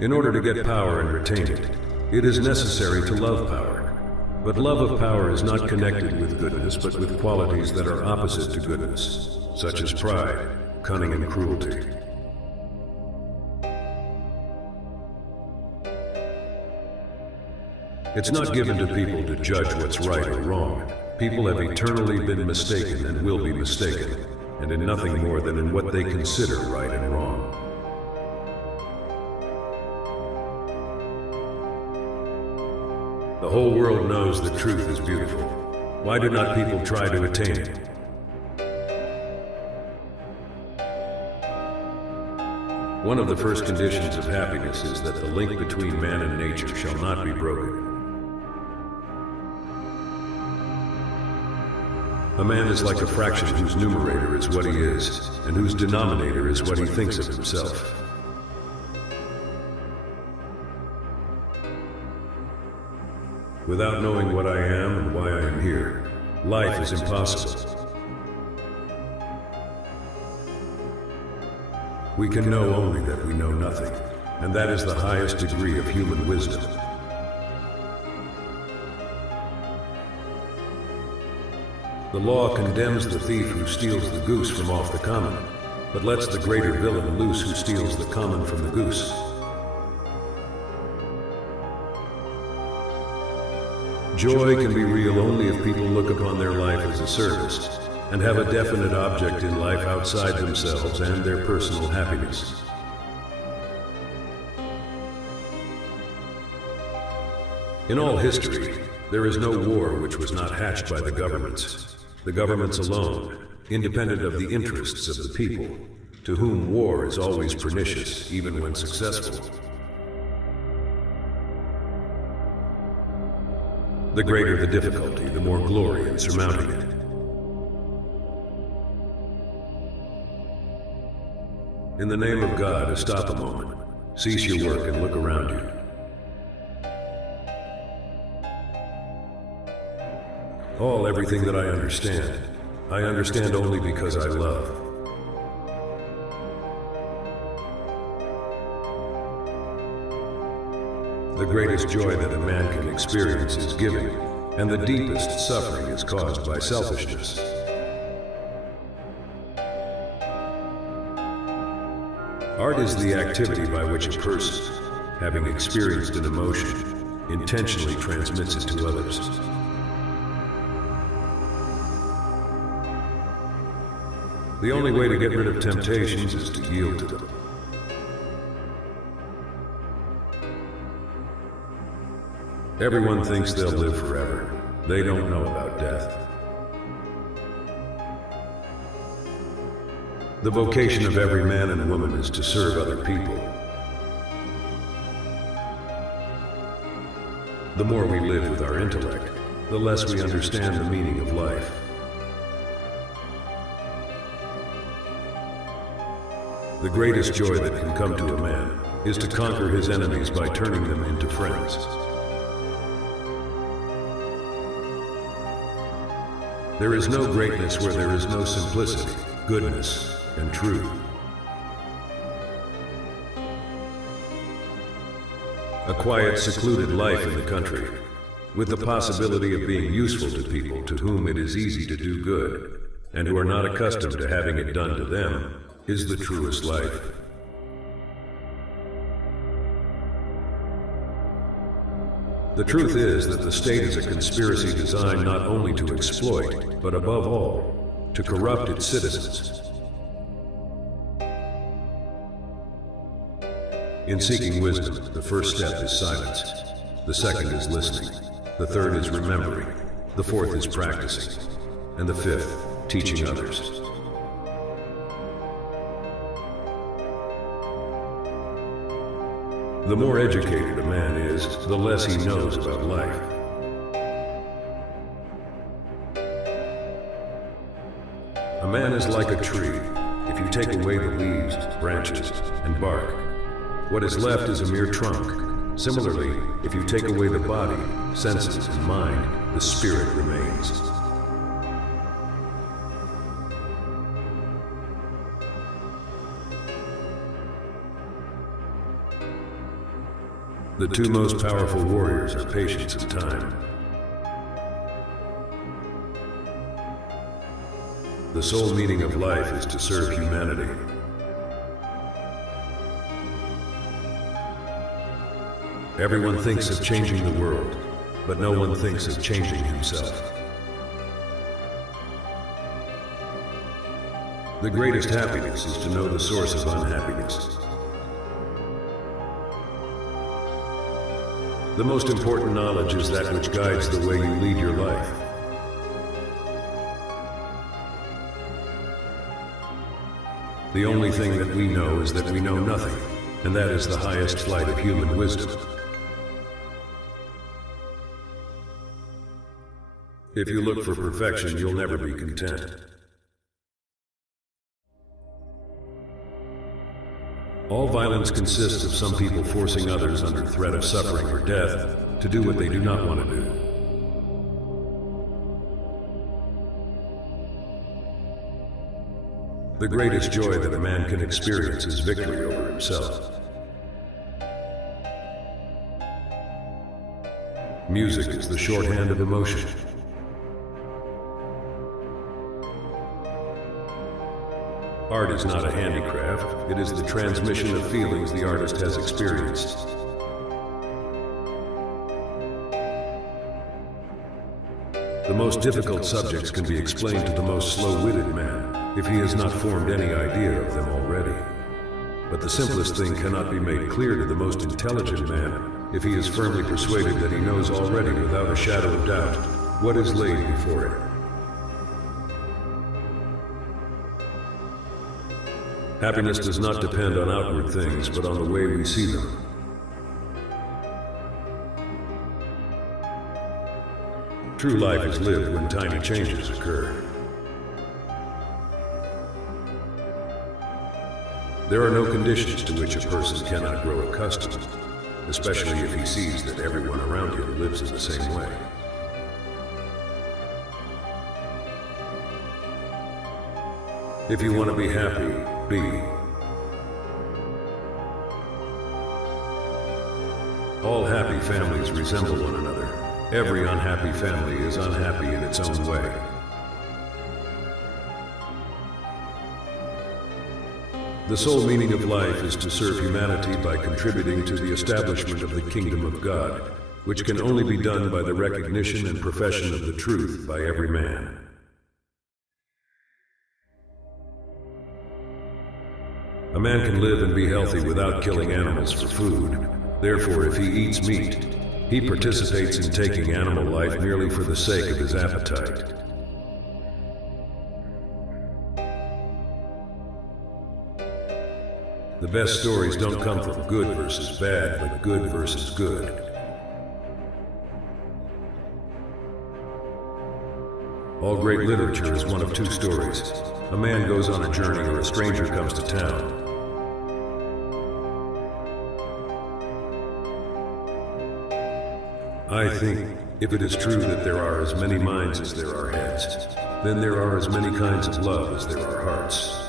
In order to get power and retain it, it is necessary to love power. But love of power is not connected with goodness, but with qualities that are opposite to goodness, such as pride, cunning, and cruelty. It's not given to people to judge what's right or wrong. People have eternally been mistaken and will be mistaken, and in nothing more than in what they consider right and wrong. The whole world knows that truth is beautiful. Why do not people try to attain it? One of the first conditions of happiness is that the link between man and nature shall not be broken. A man is like a fraction whose numerator is what he is, and whose denominator is what he thinks of himself. Without knowing what I am and why I am here, life is impossible. We can know only that we know nothing, and that is the highest degree of human wisdom. The law condemns the thief who steals the goose from off the common, but lets the greater villain loose who steals the common from the goose. Joy can be real only if people look upon their life as a service, and have a definite object in life outside themselves and their personal happiness. In all history, there is no war which was not hatched by the governments. The governments alone, independent of the interests of the people, to whom war is always pernicious, even when successful. The greater the difficulty, the more glory in surmounting it. In the name of God, stop a moment. Cease your work and look around you. Everything that I understand only because I love. The greatest joy that a man can experience is giving, and the deepest suffering is caused by selfishness. Art is the activity by which a person, having experienced an emotion, intentionally transmits it to others. The only way to get rid of temptations is to yield to them. Everyone thinks they'll live forever. They don't know about death. The vocation of every man and woman is to serve other people. The more we live with our intellect, the less we understand the meaning of life. The greatest joy that can come to a man is to conquer his enemies by turning them into friends. There is no greatness where there is no simplicity, goodness, and truth. A quiet, secluded life in the country, with the possibility of being useful to people to whom it is easy to do good, and who are not accustomed to having it done to them, is the truest life. The truth is that the state is a conspiracy designed not only to exploit, but above all, to corrupt its citizens. In seeking wisdom, the first step is silence. The second is listening. The third is remembering. The fourth is practicing. And the fifth, teaching others. The more educated a man is, the less he knows about life. A man is like a tree. If you take away the leaves, branches, and bark, what is left is a mere trunk. Similarly, if you take away the body, senses, and mind, the spirit remains. The two most powerful warriors are patience and time. The sole meaning of life is to serve humanity. Everyone thinks of changing the world, but no one thinks of changing himself. The greatest happiness is to know the source of unhappiness. The most important knowledge is that which guides the way you lead your life. The only thing that we know is that we know nothing, and that is the highest flight of human wisdom. If you look for perfection, you'll never be content. All violence consists of some people forcing others under threat of suffering or death to do what they do not want to do. The greatest joy that a man can experience is victory over himself. Music is the shorthand of emotion. Art is not a handicraft, it is the transmission of feelings the artist has experienced. The most difficult subjects can be explained to the most slow-witted man, if he has not formed any idea of them already. But the simplest thing cannot be made clear to the most intelligent man, if he is firmly persuaded that he knows already without a shadow of doubt what is laid before him. Happiness does not depend on outward things, but on the way we see them. True life is lived when tiny changes occur. There are no conditions to which a person cannot grow accustomed, especially if he sees that everyone around him lives in the same way. If you want to be happy, be. All happy families resemble one another. Every unhappy family is unhappy in its own way. The sole meaning of life is to serve humanity by contributing to the establishment of the kingdom of God, which can only be done by the recognition and profession of the truth by every man. A man can live and be healthy without killing animals for food. Therefore, if he eats meat, he participates in taking animal life merely for the sake of his appetite. The best stories don't come from good versus bad, but good versus good. All great literature is one of two stories. A man goes on a journey or a stranger comes to town. I think, if it is true that there are as many minds as there are heads, then there are as many kinds of love as there are hearts.